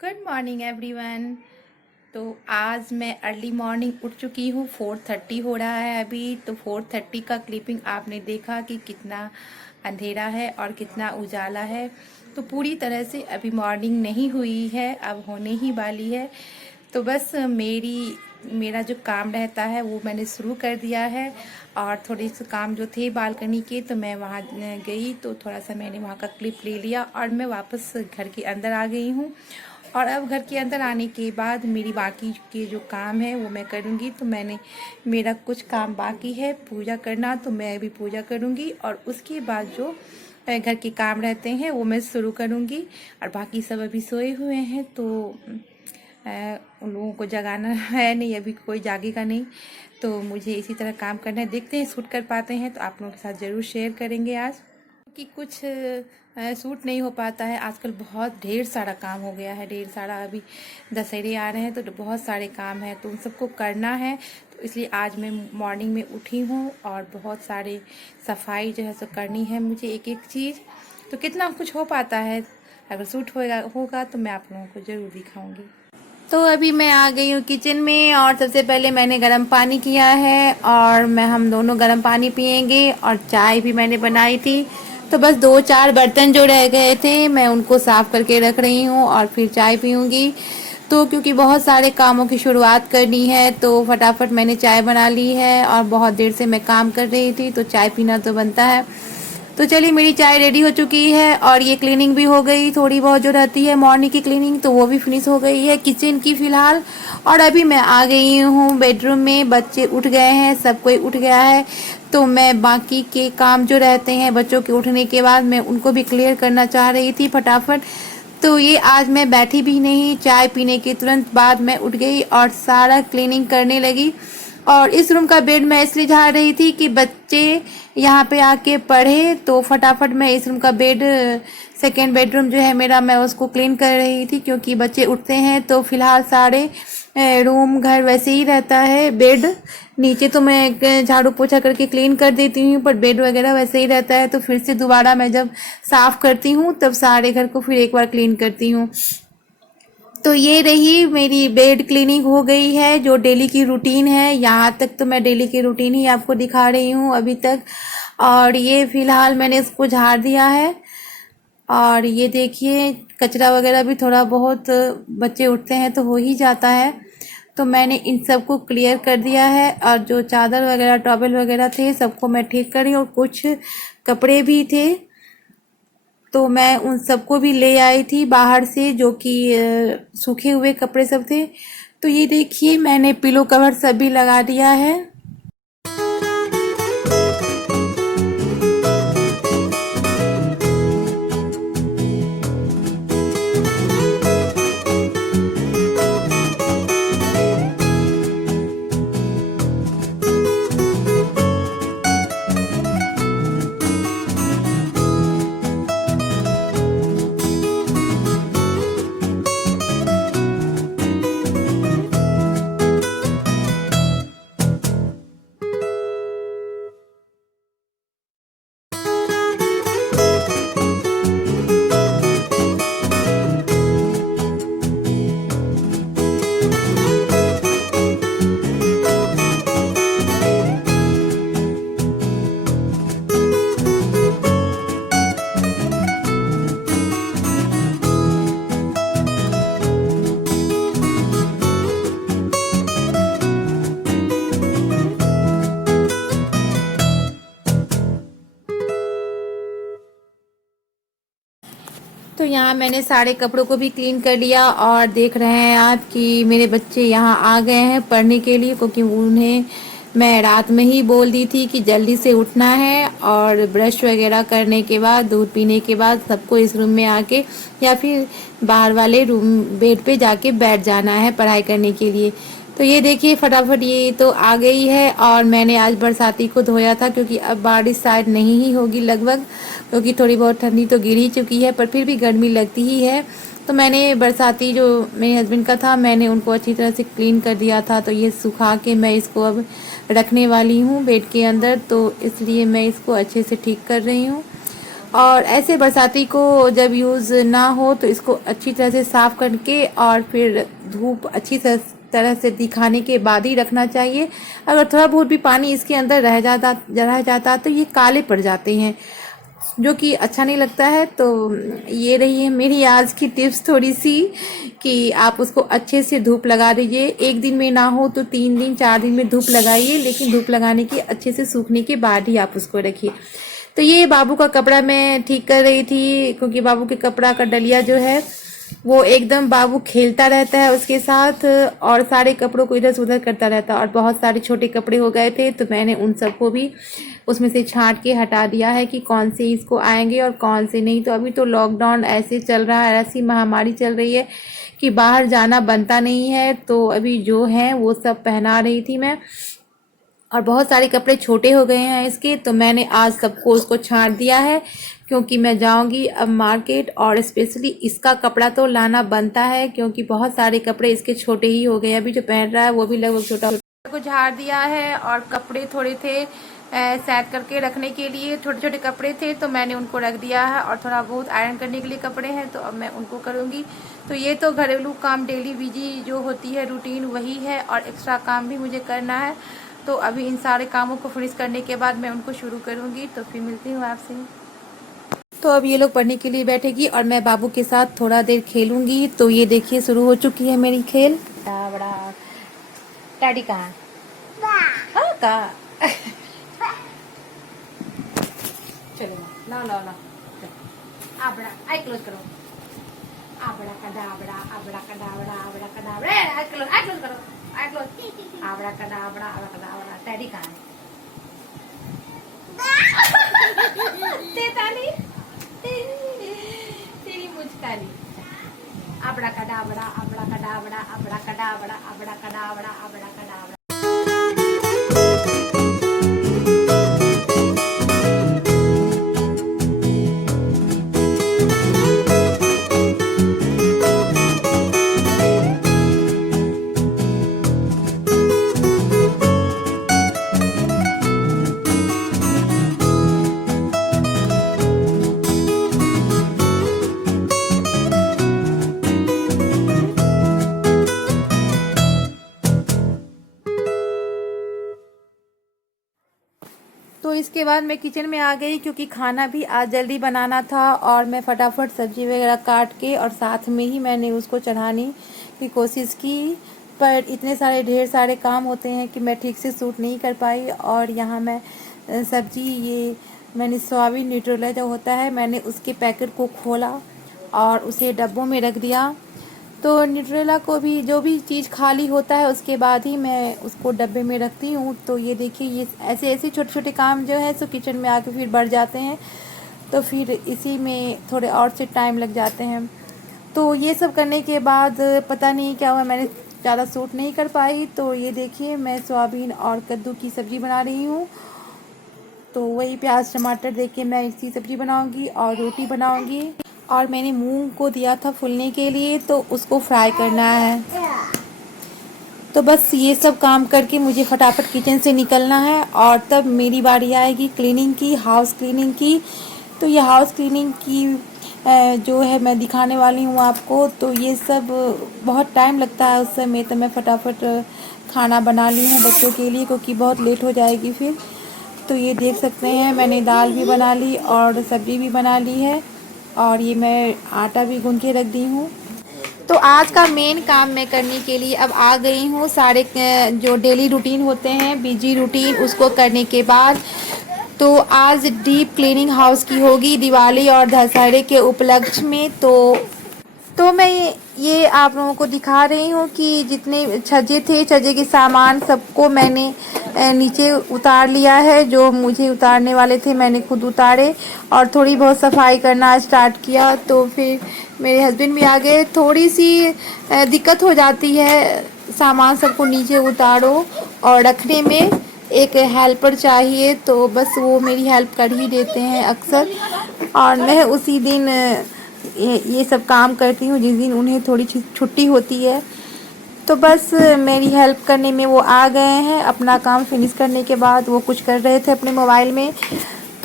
Good morning everyone. तो आज मैं अर्ली मॉर्निंग उठ चुकी हूँ। 4:30 हो रहा है अभी। तो 4:30 का क्लिपिंग आपने देखा कि कितना अंधेरा है और कितना उजाला है। तो पूरी तरह से अभी मॉर्निंग नहीं हुई है, अब होने ही वाली है। तो बस मेरा जो काम रहता है वो मैंने शुरू कर दिया है। और थोड़े से काम जो थे बालकनी के, तो मैं वहाँ गई तो थोड़ा सा मैंने वहाँ का क्लिप ले लिया और मैं वापस घर के अंदर आ गई हूँ। और अब घर के अंदर आने के बाद मेरी बाकी के जो काम है वो मैं करूँगी। तो मेरा कुछ काम बाकी है पूजा करना, तो मैं अभी पूजा करूँगी और उसके बाद जो घर के काम रहते हैं वो मैं शुरू करूँगी। और बाकी सब अभी सोए हुए हैं, तो उन लोगों को जगाना है नहीं, अभी कोई जागेगा नहीं। तो मुझे इसी तरह काम करना है, देखते हैं शूट कर पाते हैं तो आप लोगों के साथ ज़रूर शेयर करेंगे आज। कि कुछ सूट नहीं हो पाता है आजकल, बहुत ढेर सारा काम हो गया है, ढेर सारा। अभी दशहरे आ रहे हैं तो बहुत सारे काम हैं, तो उन सबको करना है। तो इसलिए आज मैं मॉर्निंग में उठी हूँ और बहुत सारे सफाई जो है सो करनी है मुझे, एक एक चीज़। तो कितना कुछ हो पाता है, अगर सूट होगा तो मैं आप लोगों को ज़रूर दिखाऊंगी। तो अभी मैं आ गई हूँ किचन में और सबसे पहले मैंने गर्म पानी किया है और हम दोनों गर्म पानी पियेंगे। और चाय भी मैंने बनाई थी, तो बस 2-4 बर्तन जो रह गए थे मैं उनको साफ़ करके रख रही हूँ और फिर चाय पीऊँगी। तो क्योंकि बहुत सारे कामों की शुरुआत करनी है तो फटाफट मैंने चाय बना ली है। और बहुत देर से मैं काम कर रही थी तो चाय पीना तो बनता है। तो चलिए, मेरी चाय रेडी हो चुकी है और ये क्लीनिंग भी हो गई, थोड़ी बहुत जो रहती है मॉर्निंग की क्लीनिंग तो वो भी फिनिश हो गई है किचन की फ़िलहाल। और अभी मैं आ गई हूँ बेडरूम में, बच्चे उठ गए हैं, सब कोई उठ गया है। तो मैं बाकी के काम जो रहते हैं बच्चों के उठने के बाद मैं उनको भी क्लियर करना चाह रही थी फटाफट। तो ये आज मैं बैठी भी नहीं, चाय पीने के तुरंत बाद मैं उठ गई और सारा क्लीनिंग करने लगी। और इस रूम का बेड मैं इसलिए झाड़ रही थी कि बच्चे यहाँ पे आके पढ़े, तो फटाफट मैं इस रूम का बेड, सेकेंड बेडरूम जो है मेरा, मैं उसको क्लीन कर रही थी। क्योंकि बच्चे उठते हैं तो फिलहाल सारे रूम घर वैसे ही रहता है। बेड नीचे तो मैं झाड़ू पोछा करके क्लीन कर देती हूँ, पर बेड वगैरह वैसे ही रहता है। तो फिर से दोबारा मैं जब साफ़ करती हूँ तब सारे घर को फिर एक बार क्लीन करती हूँ। तो ये रही मेरी बेड क्लीनिंग हो गई है, जो डेली की रूटीन है। यहाँ तक तो मैं डेली की रूटीन ही आपको दिखा रही हूँ अभी तक। और ये फ़िलहाल मैंने इसको झाड़ दिया है। और ये देखिए, कचरा वगैरह भी थोड़ा बहुत बच्चे उठते हैं तो हो ही जाता है। तो मैंने इन सबको क्लियर कर दिया है और जो चादर वगैरह टॉवल वगैरह थे सबको मैं ठीक करी, और कुछ कपड़े भी थे तो मैं उन सबको भी ले आई थी बाहर से, जो कि सूखे हुए कपड़े सब थे। तो ये देखिए, मैंने पिलो कवर सब भी लगा दिया है। तो यहाँ मैंने सारे कपड़ों को भी क्लीन कर लिया। और देख रहे हैं आप कि मेरे बच्चे यहाँ आ गए हैं पढ़ने के लिए, क्योंकि उन्हें मैं रात में ही बोल दी थी कि जल्दी से उठना है और ब्रश वगैरह करने के बाद, दूध पीने के बाद सबको इस रूम में आके या फिर बाहर वाले रूम बेड पे जाके बैठ जाना है पढ़ाई करने के लिए। तो ये देखिए, फटाफट ये तो आ गई है। और मैंने आज बरसाती को धोया था, क्योंकि अब बारिश शायद नहीं ही होगी लगभग, क्योंकि थोड़ी बहुत ठंडी तो गिर ही चुकी है, पर फिर भी गर्मी लगती ही है। तो मैंने बरसाती जो मेरे हस्बैंड का था, मैंने उनको अच्छी तरह से क्लीन कर दिया था। तो ये सुखा के मैं इसको अब रखने वाली हूँ बेड के अंदर, तो इसलिए मैं इसको अच्छे से ठीक कर रही हूँ। और ऐसे बरसाती को जब यूज़ ना हो तो इसको अच्छी तरह से साफ़ करके और फिर धूप अच्छी तरह से दिखाने के बाद ही रखना चाहिए। अगर थोड़ा बहुत भी पानी इसके अंदर रह जाता तो ये काले पड़ जाते हैं, जो कि अच्छा नहीं लगता है। तो ये रही है मेरी आज की टिप्स थोड़ी सी, कि आप उसको अच्छे से धूप लगा दीजिए। एक दिन में ना हो तो 3 दिन 4 दिन में धूप लगाइए, लेकिन धूप लगाने के अच्छे से सूखने के बाद ही आप उसको रखिए। तो ये बाबू का कपड़ा मैं ठीक कर रही थी, क्योंकि बाबू के कपड़ा का डलिया जो है वो एकदम बाबू खेलता रहता है उसके साथ, और सारे कपड़ों को इधर से उधर करता रहता है, और बहुत सारे छोटे कपड़े हो गए थे। तो मैंने उन सबको भी उसमें से छांट के हटा दिया है कि कौन से इसको आएंगे और कौन से नहीं। तो अभी तो लॉकडाउन ऐसे चल रहा है, ऐसी महामारी चल रही है कि बाहर जाना बनता नहीं है। तो अभी जो है वो सब पहना रही थी मैं, और बहुत सारे कपड़े छोटे हो गए हैं इसके, तो मैंने आज सबको उसको छांट दिया है, क्योंकि मैं जाऊंगी अब मार्केट, और स्पेशली इसका कपड़ा तो लाना बनता है, क्योंकि बहुत सारे कपड़े इसके छोटे ही हो गए हैं। अभी जो पहन रहा है वो भी लगभग छोटा को झाड़ दिया है, और कपड़े थोड़े थे सेट करके रखने के लिए, छोटे छोटे कपड़े थे तो मैंने उनको रख दिया है, और थोड़ा बहुत आयरन करने के लिए कपड़े हैं तो अब मैं उनको करूँगी। तो ये तो घरेलू काम डेली बिजी जो होती है रूटीन वही है, और एक्स्ट्रा काम भी मुझे करना है। तो अभी इन सारे कामों को फिनिश करने के बाद मैं उनको शुरू करूँगी। तो फिर मिलती हूँ आपसे। तो अब ये लोग पढ़ने के लिए बैठेगी और मैं बाबू के साथ थोड़ा देर खेलूंगी। तो ये देखिए शुरू हो चुकी है मेरी खेल। बड़ा डैडी कहाँ? हाँ कहाँ? चलो ला ला ला, आबड़ा आई क्लोज करो, आबड़ा कडाबड़ा, आबड़ा कडाबड़ा, आबड़ा कडाबड़ा, आई क्लोज करो, आई क्लोज, आबड़ा कडाबड़ा, आबड़ा कडाबड़ा। डैडी कहाँ है? तेताली तेरी मुझकाली, आबड़ा कडाबड़ा, आबड़ा कडाबड़ा, आबड़ा कडाबड़ा, आबड़ा कडाबड़ा, आबड़ा कडाबड़ा। तो इसके बाद मैं किचन में आ गई, क्योंकि खाना भी आज जल्दी बनाना था, और मैं फटाफट सब्जी वगैरह काट के और साथ में ही मैंने उसको चढ़ाने की कोशिश की। पर इतने सारे ढेर सारे काम होते हैं कि मैं ठीक से शूट नहीं कर पाई। और यहाँ मैं सब्जी, ये मैंने सोयाबीन न्यूट्रेला जो होता है, मैंने उसके पैकेट को खोला और उसे डब्बों में रख दिया। तो न्यूट्रेला को भी, जो भी चीज़ खाली होता है उसके बाद ही मैं उसको डब्बे में रखती हूँ। तो ये देखिए, ये ऐसे ऐसे छोटे छोटे काम जो है सो किचन में आके फिर बढ़ जाते हैं, तो फिर इसी में थोड़े और से टाइम लग जाते हैं। तो ये सब करने के बाद पता नहीं क्या हुआ, मैंने ज़्यादा सूट नहीं कर पाई। तो ये देखिए, मैं सोयाबीन और कद्दू की सब्ज़ी बना रही हूँ। तो वही प्याज टमाटर दे के मैं इसी सब्ज़ी बनाऊँगी और रोटी बनाऊँगी। और मैंने मूंग को दिया था फूलने के लिए, तो उसको फ्राई करना है। तो बस ये सब काम करके मुझे फटाफट किचन से निकलना है, और तब मेरी बारी आएगी क्लीनिंग की, हाउस क्लीनिंग की। तो ये हाउस क्लीनिंग की जो है मैं दिखाने वाली हूँ आपको। तो ये सब बहुत टाइम लगता है उस समय, तो मैं फटाफट खाना बना ली हूँ बच्चों के लिए, क्योंकि बहुत लेट हो जाएगी फिर। तो ये देख सकते हैं, मैंने दाल भी बना ली और सब्ज़ी भी बना ली है, और ये मैं आटा भी गूंद के रख दी हूँ। तो आज का मेन काम मैं करने के लिए अब आ गई हूँ। सारे जो डेली रूटीन होते हैं, बिजी रूटीन, उसको करने के बाद तो आज डीप क्लीनिंग हाउस की होगी दिवाली और दशहरे के उपलक्ष्य में। तो मैं ये आप लोगों को दिखा रही हूँ कि जितने छज्जे थे, छज्जे के सामान सबको मैंने नीचे उतार लिया है। जो मुझे उतारने वाले थे मैंने खुद उतारे, और थोड़ी बहुत सफाई करना स्टार्ट किया। तो फिर मेरे हस्बैंड भी आ गए। थोड़ी सी दिक्कत हो जाती है, सामान सबको नीचे उतारो और रखने में एक हेल्पर चाहिए, तो बस वो मेरी हेल्प कर ही देते हैं अक्सर। और मैं उसी दिन ये सब काम करती हूँ जिस दिन उन्हें थोड़ी छुट्टी होती है। तो बस मेरी हेल्प करने में वो आ गए हैं। अपना काम फिनिश करने के बाद वो कुछ कर रहे थे अपने मोबाइल में।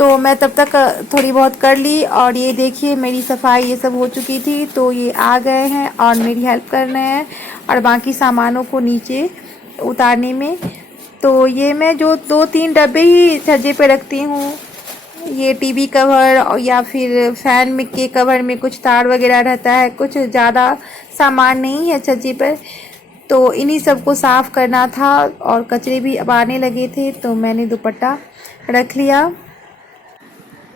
तो मैं तब तक थोड़ी बहुत कर ली और ये देखिए मेरी सफाई ये सब हो चुकी थी। तो ये आ गए हैं और मेरी हेल्प कर रहे हैं और बाकी सामानों को नीचे उतारने में। तो ये मैं जो 2-3 डब्बे ही छज्जे पे रखती हूँ। ये टीवी कवर और या फिर फैन में के कवर में कुछ तार वगैरह रहता है, कुछ ज़्यादा सामान नहीं है छज्जे पर। तो इन्हीं सब को साफ़ करना था और कचरे भी अब आने लगे थे तो मैंने दुपट्टा रख लिया।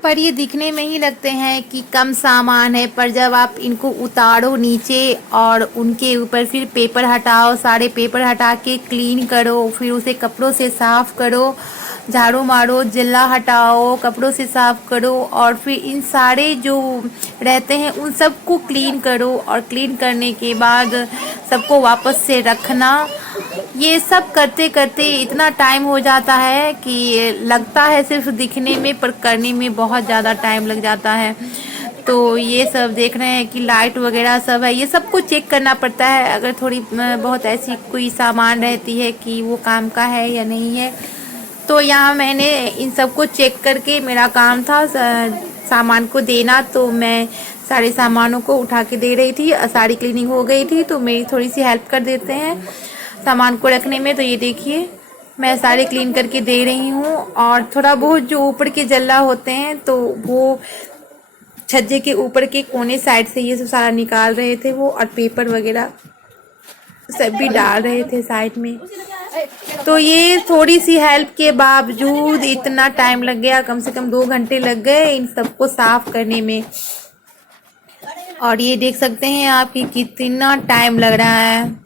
पर ये दिखने में ही लगते हैं कि कम सामान है, पर जब आप इनको उतारो नीचे और उनके ऊपर फिर पेपर हटाओ, सारे पेपर हटा के क्लीन करो, फिर उसे कपड़ों से साफ़ करो, झाड़ू मारो, जिल्ला हटाओ, कपड़ों से साफ़ करो और फिर इन सारे जो रहते हैं उन सबको क्लीन करो और क्लीन करने के बाद सबको वापस से रखना। ये सब करते करते इतना टाइम हो जाता है कि लगता है सिर्फ दिखने में, पर करने में बहुत ज़्यादा टाइम लग जाता है। तो ये सब देख रहे हैं कि लाइट वगैरह सब है, ये सब कुछ चेक करना पड़ता है। अगर थोड़ी बहुत ऐसी कोई सामान रहती है कि वो काम का है या नहीं है, तो यहाँ मैंने इन सब को चेक करके, मेरा काम था सामान को देना, तो मैं सारे सामानों को उठा के दे रही थी। सारी क्लीनिंग हो गई थी तो मेरी थोड़ी सी हेल्प कर देते हैं सामान को रखने में। तो ये देखिए मैं सारे क्लीन करके दे रही हूँ और थोड़ा बहुत जो ऊपर के जल्ला होते हैं तो वो छज्जे के ऊपर के कोने साइड से ये सब सारा निकाल रहे थे वो, और पेपर वगैरह सब भी डाल रहे थे साइड में। तो ये थोड़ी सी हेल्प के बावजूद इतना टाइम लग गया, कम से कम 2 घंटे लग गए इन सबको साफ करने में। और ये देख सकते हैं आप कि कितना टाइम लग रहा है।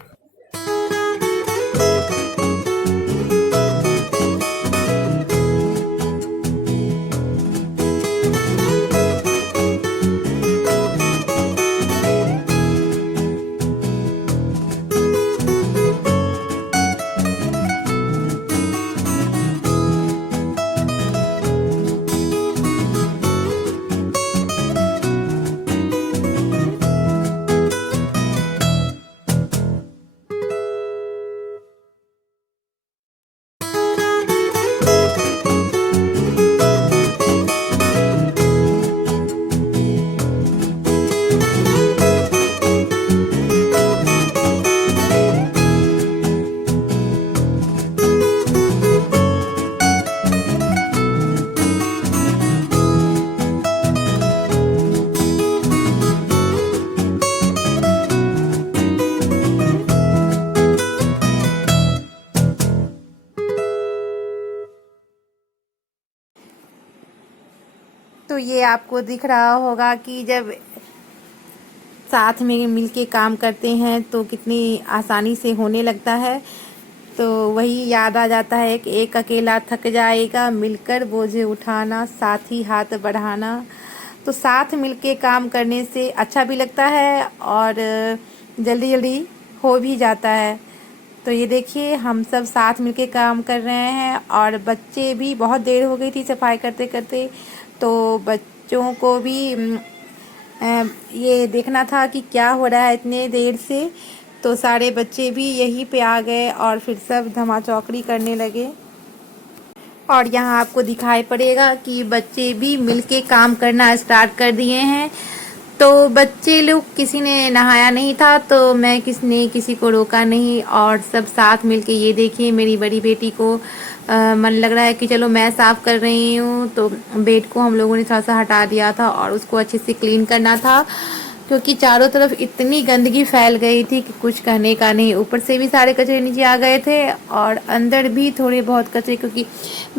तो ये आपको दिख रहा होगा कि जब साथ में मिलके काम करते हैं तो कितनी आसानी से होने लगता है। तो वही याद आ जाता है कि एक अकेला थक जाएगा, मिलकर बोझे उठाना, साथ ही हाथ बढ़ाना। तो साथ मिलके काम करने से अच्छा भी लगता है और जल्दी जल्दी हो भी जाता है। तो ये देखिए हम सब साथ मिलके काम कर रहे हैं और बच्चे भी, बहुत देर हो गई थी सफाई करते करते, तो बच्चों को भी ये देखना था कि क्या हो रहा है इतने देर से। तो सारे बच्चे भी यहीं पे आ गए और फिर सब धमाचौकड़ी करने लगे। और यहाँ आपको दिखाई पड़ेगा कि बच्चे भी मिलके काम करना स्टार्ट कर दिए हैं। तो बच्चे लोग, किसी ने नहाया नहीं था तो मैं किसी को रोका नहीं और सब साथ मिलके, ये देखिए मेरी बड़ी बेटी को मन लग रहा है कि चलो मैं साफ़ कर रही हूँ। तो बेड को हम लोगों ने थोड़ा सा हटा दिया था और उसको अच्छे से क्लीन करना था, क्योंकि चारों तरफ इतनी गंदगी फैल गई थी कि कुछ कहने का नहीं। ऊपर से भी सारे कचरे नीचे आ गए थे और अंदर भी थोड़े बहुत कचरे, क्योंकि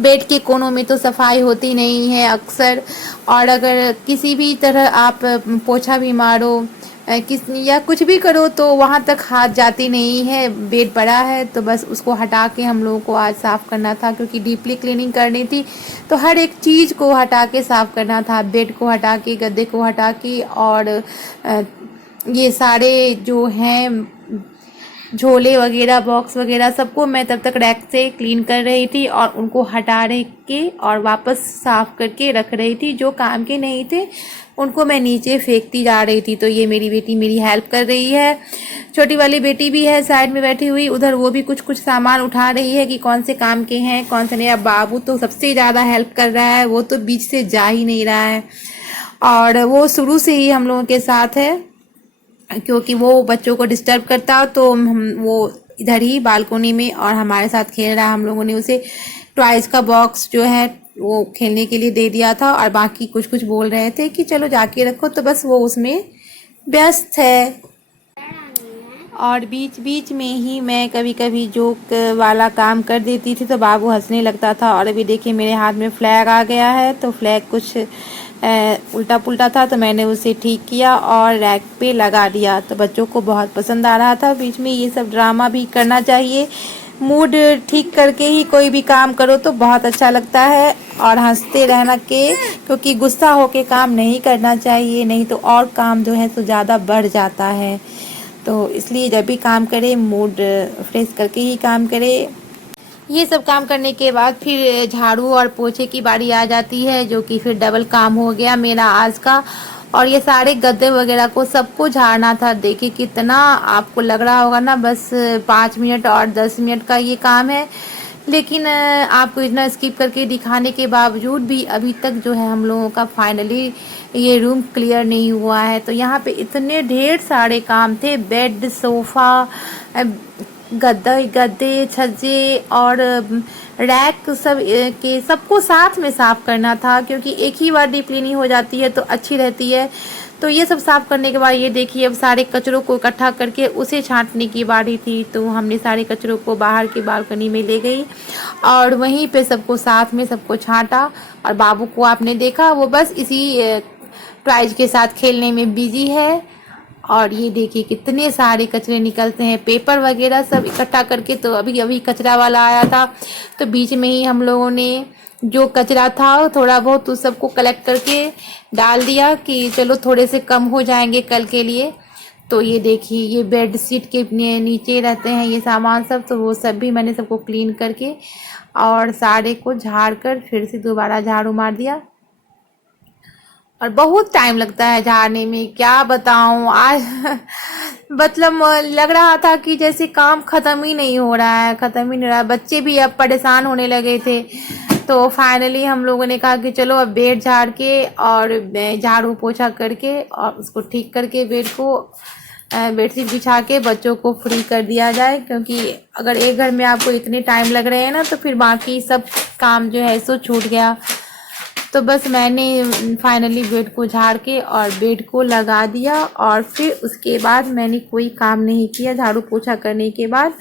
बेड के कोनों में तो सफाई होती नहीं है अक्सर। और अगर किसी भी तरह आप पोछा भी मारो या कुछ भी करो तो वहाँ तक हाथ जाती नहीं है। बेड पड़ा है तो बस उसको हटा के हम लोगों को आज साफ़ करना था, क्योंकि डीपली क्लीनिंग करनी थी। तो हर एक चीज़ को हटा के साफ़ करना था, बेड को हटा के, गद्दे को हटा के, और ये सारे जो हैं झोले वगैरह, बॉक्स वगैरह, सबको मैं तब तक रैक से क्लीन कर रही थी और उनको हटा रही के और वापस साफ़ करके रख रही थी। जो काम के नहीं थे उनको मैं नीचे फेंकती जा रही थी। तो ये मेरी बेटी मेरी हेल्प कर रही है। छोटी वाली बेटी भी है साइड में बैठी हुई, उधर वो भी कुछ कुछ सामान उठा रही है कि कौन से काम के हैं कौन से नहीं। अब बाबू तो सबसे ज़्यादा हेल्प कर रहा है, वो तो बीच से जा ही नहीं रहा है और वो शुरू से ही हम लोगों के साथ है, क्योंकि वो बच्चों को डिस्टर्ब करता तो वो इधर ही बालकोनी में और हमारे साथ खेल रहा। हम लोगों ने उसे टॉयज का बॉक्स जो है वो खेलने के लिए दे दिया था और बाकी कुछ कुछ बोल रहे थे कि चलो जाके रखो, तो बस वो उसमें व्यस्त है। और बीच बीच में ही मैं कभी कभी जोक वाला काम कर देती थी तो बाबू हंसने लगता था। और अभी देखिए मेरे हाथ में फ्लैग आ गया है, तो फ्लैग कुछ उल्टा पुल्टा था तो मैंने उसे ठीक किया और रैक पे लगा दिया। तो बच्चों को बहुत पसंद आ रहा था। बीच में ये सब ड्रामा भी करना चाहिए, मूड ठीक करके ही कोई भी काम करो तो बहुत अच्छा लगता है। और हंसते रहना के, क्योंकि गुस्सा होके काम नहीं करना चाहिए, नहीं तो और काम जो है तो ज़्यादा बढ़ जाता है। तो इसलिए जब भी काम करें मूड फ्रेश करके ही काम करें। ये सब काम करने के बाद फिर झाड़ू और पोछे की बारी आ जाती है, जो कि फिर डबल काम हो गया मेरा आज का। और ये सारे गद्दे वगैरह को सबको झाड़ना था। देखिए कितना आपको लग रहा होगा ना बस 5 मिनट और 10 मिनट का ये काम है, लेकिन आपको इतना स्किप करके दिखाने के बावजूद भी अभी तक जो है हम लोगों का फाइनली ये रूम क्लियर नहीं हुआ है। तो यहाँ पे इतने ढेर सारे काम थे, बेड, सोफ़ा, गद्दे, छज्जे और रैक सब के सबको साथ में साफ़ करना था, क्योंकि एक ही बार डीप क्लीनिंग हो जाती है तो अच्छी रहती है। तो ये सब साफ़ करने के बाद ये देखिए अब सारे कचरों को इकट्ठा करके उसे छांटने की बारी थी। तो हमने सारे कचरों को बाहर की बालकनी में ले गई और वहीं पे सबको साथ में सबको छांटा। और बाबू को आपने देखा वो बस इसी टॉयज के साथ खेलने में बिजी है। और ये देखिए कितने सारे कचरे निकलते हैं, पेपर वगैरह सब इकट्ठा करके। तो अभी अभी कचरा वाला आया था तो बीच में ही हम लोगों ने जो कचरा था थोड़ा बहुत उस सबको कलेक्ट करके डाल दिया कि चलो थोड़े से कम हो जाएंगे कल के लिए। तो ये देखिए ये बेड शीट के नीचे रहते हैं ये सामान सब, तो वो सब भी मैंने सबको क्लीन करके और सारे को झाड़ कर फिर से दोबारा झाड़ू मार दिया। और बहुत टाइम लगता है झाड़ने में, क्या बताऊं आज मतलब लग रहा था कि जैसे काम ख़त्म ही नहीं हो रहा है, ख़त्म ही नहीं हो रहा है। बच्चे भी अब परेशान होने लगे थे। तो फाइनली हम लोगों ने कहा कि चलो अब बेड झाड़ के और झाड़ू पोछा करके और उसको ठीक करके बेड को बेडशीट बिछा के बच्चों को फ्री कर दिया जाए, क्योंकि अगर एक घर में आपको इतने टाइम लग रहे हैं ना तो फिर बाकी सब काम जो है सो छूट गया। तो बस मैंने फाइनली बेड को झाड़ के और बेड को लगा दिया और फिर उसके बाद मैंने कोई काम नहीं किया। झाड़ू पोछा करने के बाद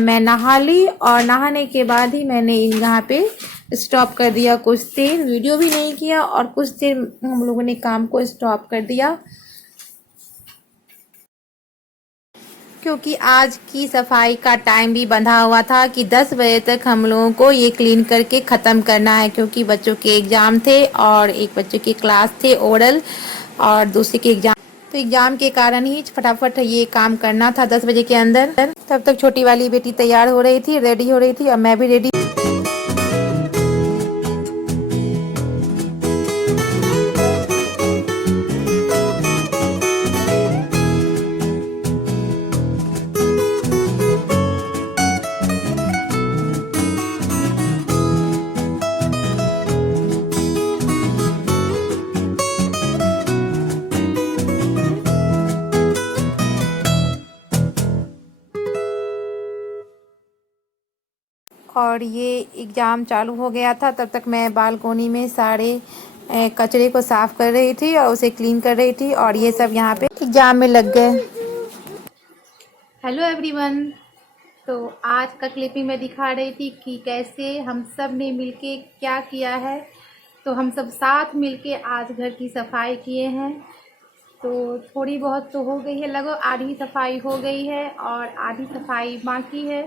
मैं नहा ली और नहाने के बाद ही मैंने यहाँ पे स्टॉप कर दिया, कुछ देर वीडियो भी नहीं किया और कुछ देर हम लोगों ने काम को स्टॉप कर दिया, क्योंकि आज की सफाई का टाइम भी बंधा हुआ था कि 10 बजे तक हम लोगों को ये क्लीन करके ख़त्म करना है, क्योंकि बच्चों के एग्ज़ाम थे और एक बच्चे की क्लास थे ओरल और दूसरे के एग्ज़ाम। तो एग्ज़ाम के कारण ही फटाफट ये काम करना था 10 बजे के अंदर। तब तक छोटी वाली बेटी तैयार हो रही थी, रेडी हो रही थी और मैं भी रेडी। और ये एग्ज़ाम चालू हो गया था, तब तक मैं बालकोनी में सारे कचरे को साफ़ कर रही थी और उसे क्लीन कर रही थी और ये सब यहाँ पे एग्ज़ाम में लग गए। हेलो एवरीवन, तो आज का क्लिपिंग मैं दिखा रही थी कि कैसे हम सब ने मिलके क्या किया है। तो हम सब साथ मिलके आज घर की सफाई किए हैं। तो थोड़ी बहुत तो हो गई है, लगभग आधी सफाई हो गई है और आधी सफाई बाकी है।